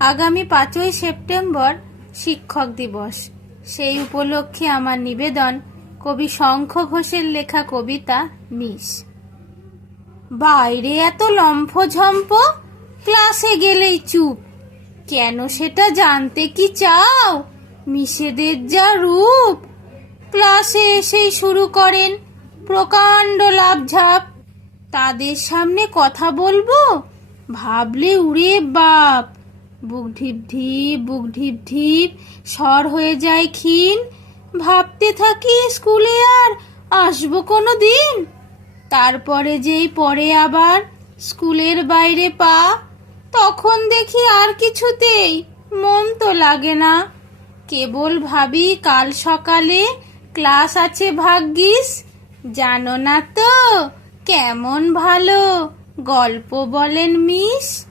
আগামী পাঁচই সেপ্টেম্বর শিক্ষক দিবস। সেই উপলক্ষে আমার নিবেদন কবি শঙ্খ ঘোষের লেখা কবিতা মিস বাইরে এত লম্ফঝম্প? ক্লাসে গেলেই চুপ। কেন সেটা জানতে কি চাও? মিশেদের যা রূপ? ক্লাসে এসেই শুরু করেন প্রকাণ্ড লাভঝাপ তাদের সামনে কথা বলব? ভাবলে উড়ে বাপ। বুক ঢিপ ঢিপ, বুক ঢিপ ঢিপ, স্বর হয়ে যায় ক্ষীণ। ভাবতে থাকি স্কুলে আর আসব কোনো দিন তারপরে যেই পরে আবার স্কুলের বাইরে পা, তখন দেখি আর কিছুতেই মন তো লাগে না। কেবল ভাবি কাল সকালে ক্লাস আছে ভাগ্যিস। জানো না তো, কেমন ভালো, গল্প বলেন মিস।